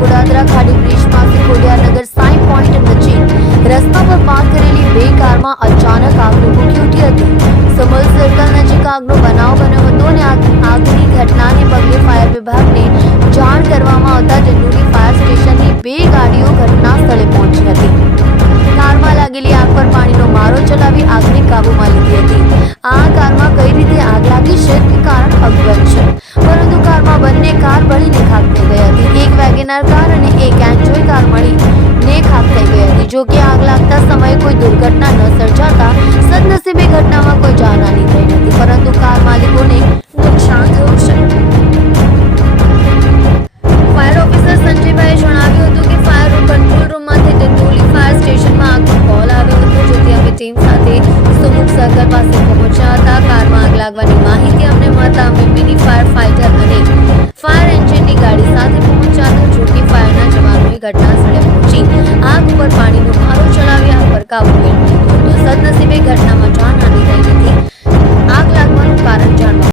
ગોડાદરા ખાડી બ્રિજ પાસે ખોડિયારનગર સાઈ પોઈન્ટ નજીક રસ્તા પર પાર્ક કરેલી બે કારમાં અચાનક આગ ભભૂકી ઉઠી હતી. સમલ સર્કલ નજીક આગનો બનાવ બન્યો હતો અને આગની ઘટનાને પગલે ફાયર વિભાગને જાણ કરવામાં આવતા જંડુલી ફાયર સ્ટેશનની બે ગાડીઓ ઘટના સ્થળે પહોંચી હતી. કારમાં લાગેલી આગ પર પાણીનો મારો ચલાવી આગને કાબૂમાં લીધી હતી. આ વેગેનાર કાર અને એક એન્જોય કાર મળીને ખાક થઈ ગઈ હતી. જો કે આગ લાગતા સમયે કોઈ દુર્ઘટના ન સર્જાતા સદનસીબે ઘટનામાં કોઈ જાનહાની થઈ નથી. પરંતુ કાર માલિકોને નુકસાન થયું છે. ફાયર ઓફિસર સંજયભાઈએ જણાવ્યું હતું કે ફાયર કંટ્રોલ રૂમમાંથી ડિંડોલી ફાયર સ્ટેશનમાં આગનો કોલ આવ્યો હતો. જેથી અમે ટીમ સાથે સુમુખ સર્કલ પાસે પહોંચ્યા હતા. કારમાં આગ લાગવાની માહિતી અમને મળતા અમે મિની ફાયર ફાઇટર Cầu.